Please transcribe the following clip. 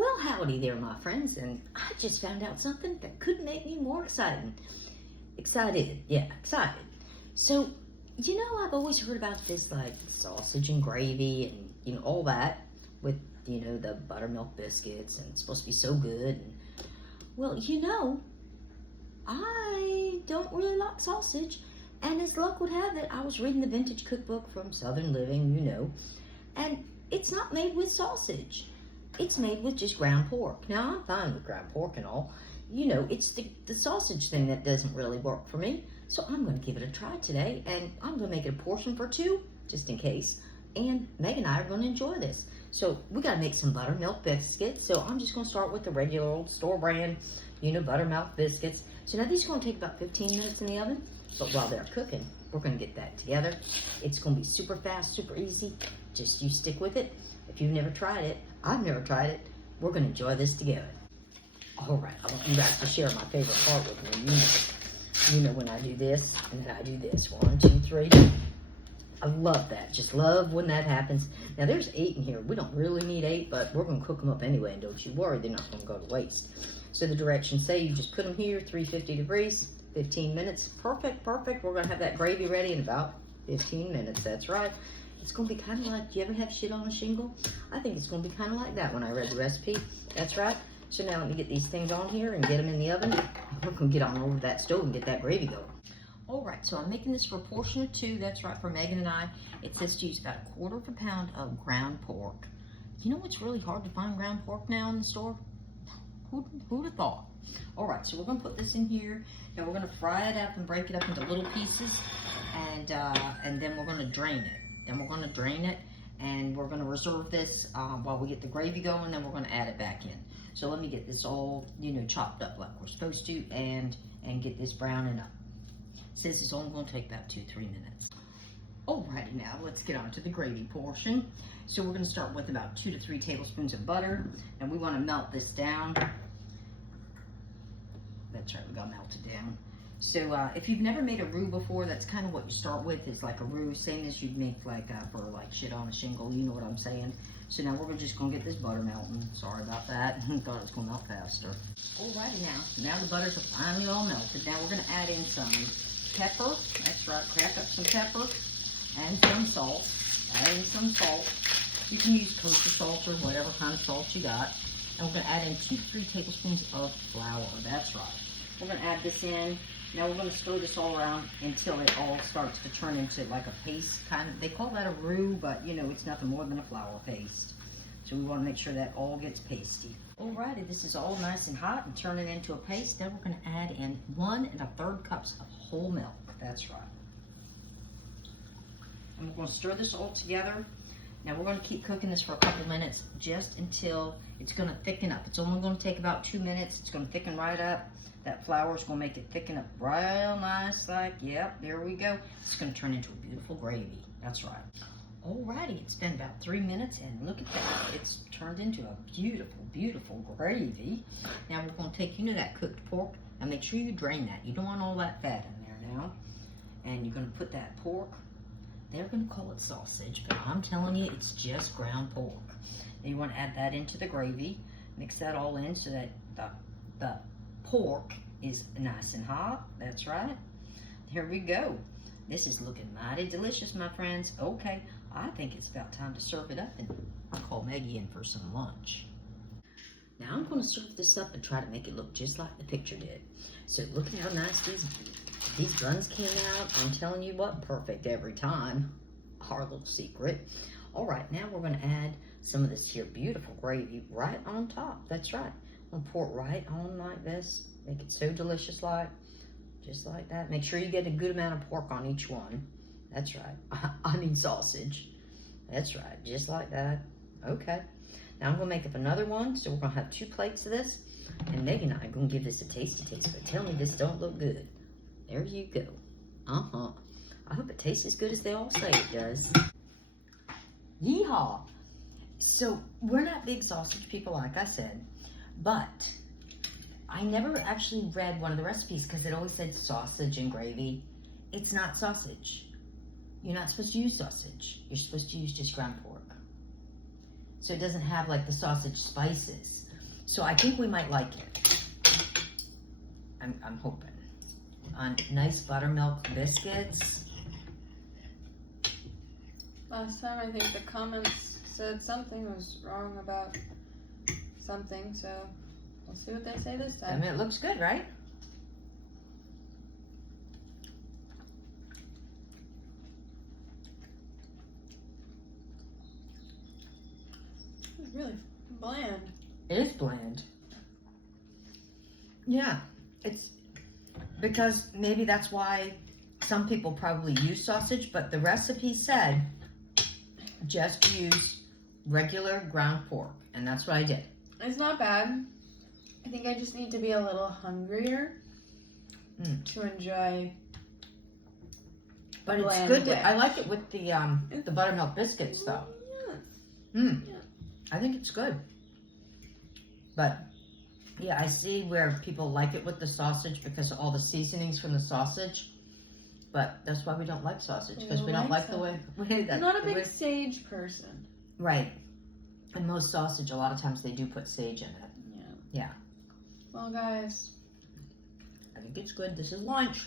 Well, howdy there, my friends, and I just found out something that couldn't make me more excited. Excited. So, I've always heard about this, like, sausage and gravy and, all that with, the buttermilk biscuits, and it's supposed to be so good. And, well, I don't really like sausage, and as luck would have it, I was reading the vintage cookbook from Southern Living, and it's not made with sausage. It's made with just ground pork. Now, I'm fine with ground pork and all. It's the sausage thing that doesn't really work for me. So I'm going to give it a try today, and I'm going to make it a portion for two, just in case. And Meg and I are going to enjoy this. So we got to make some buttermilk biscuits. So I'm just going to start with the regular old store brand, buttermilk biscuits. So now these are going to take about 15 minutes in the oven. But while they're cooking, we're going to get that together. It's going to be super fast, super easy. Just you stick with it. If you've never tried it, I've never tried it, we're going to enjoy this together. All right, I want you guys to share my favorite part with me. You know when I do this, and then I do this. 1, 2, 3. I love that. Just love when that happens. Now, there's 8 in here. We don't really need 8, but we're going to cook them up anyway, and don't you worry, they're not going to go to waste. So the directions say you just put them here, 350 degrees, 15 minutes. Perfect. We're going to have that gravy ready in about 15 minutes. That's right. It's going to be kind of like, do you ever have shit on a shingle? I think it's going to be kind of like that when I read the recipe. That's right. So now let me get these things on here and get them in the oven. We're going to get on over that stove and get that gravy going. All right, so I'm making this for a portion of 2. That's right, for Megan and I. It says to use about 1/4 pound of ground pork. You know it's really hard to find ground pork now in the store? Who'd have thought? All right, so we're going to put this in here, and we're going to fry it up and break it up into little pieces, and then we're going to drain it. Then we're going to drain it, and we're going to reserve this while we get the gravy going, then we're going to add it back in. So let me get this all, chopped up like we're supposed to, and get this browning up. It says it's only going to take about 2-3 minutes. Alrighty, now let's get on to the gravy portion. So we're going to start with about 2 to 3 tablespoons of butter, and we want to melt this down. That's right, we got to melt it down. So if you've never made a roux before, that's kind of what you start with, is like a roux, same as you'd make like for like shit on a shingle, you know what I'm saying. So now we're just going to get this butter melting. Sorry about that, thought it was going to melt faster. Alrighty, now the butters are finally all melted. Now we're going to add in some pepper. That's right, crack up some pepper and some salt. Add in some salt. You can use kosher salt or whatever kind of salt you got. And we're going to add in 2 to 3 tablespoons of flour. That's right. We're going to add this in. Now we're going to stir this all around until it all starts to turn into like a paste kind of. They call that a roux, but it's nothing more than a flour paste. So we want to make sure that all gets pasty. Alrighty, this is all nice and hot and turning into a paste. Now we're going to add in 1 1/3 cups of whole milk. That's right. And we're going to stir this all together. Now we're going to keep cooking this for a couple minutes, just until it's going to thicken up. It's only going to take about 2 minutes. It's going to thicken right up. That flour is going to make it thicken up real nice, like, yep, there we go. It's going to turn into a beautiful gravy. That's right. Alrighty, it's been about 3 minutes, and look at that. It's turned into a beautiful, beautiful gravy. Now we're going to take, that cooked pork, and make sure you drain that. You don't want all that fat in there now. And you're going to put that pork. They're going to call it sausage, but I'm telling you, it's just ground pork. Now you want to add that into the gravy. Mix that all in so that the pork is nice and hot. That's right. Here we go. This is looking mighty delicious, my friends. Okay, I think it's about time to serve it up and call Maggie in for some lunch. Now I'm going to serve this up and try to make it look just like the picture did. So look at how nice these buns came out. I'm telling you what, perfect every time. Our little secret. All right, now we're going to add some of this here beautiful gravy right on top. That's right. I'm going to pour it right on like this. Make it so delicious, just like that. Make sure you get a good amount of pork on each one. That's right. I mean sausage. That's right, just like that. Okay. Now I'm going to make up another one. So we're going to have 2 plates of this. And Megan and I are going to give this a tasty taste. But tell me this don't look good. There you go. I hope it tastes as good as they all say it does. Yeehaw. So we're not big sausage people, like I said. But I never actually read one of the recipes because it always said sausage and gravy. It's not sausage. You're not supposed to use sausage. You're supposed to use just ground pork. So it doesn't have like the sausage spices. So I think we might like it. I'm hoping. On nice buttermilk biscuits. Last time I think the comments said something was wrong about something, so we'll see what they say this I time. mean, it looks good, right? It's really bland. It is bland. Yeah, it's because maybe that's why some people probably use sausage, but the recipe said just use regular ground pork, and that's what I did. It's not bad. I think I just need to be a little hungrier to enjoy. But it's bland good. dish. I like it with the buttermilk biscuits, though. Yeah. I think it's good. But yeah, I see where people like it with the sausage because of all the seasonings from the sausage. But that's why we don't like sausage, because we don't like the way I'm not a big sage person. Right. And most sausage, a lot of times they do put sage in it. Yeah. Yeah. Well, guys, I think it's good. This is lunch.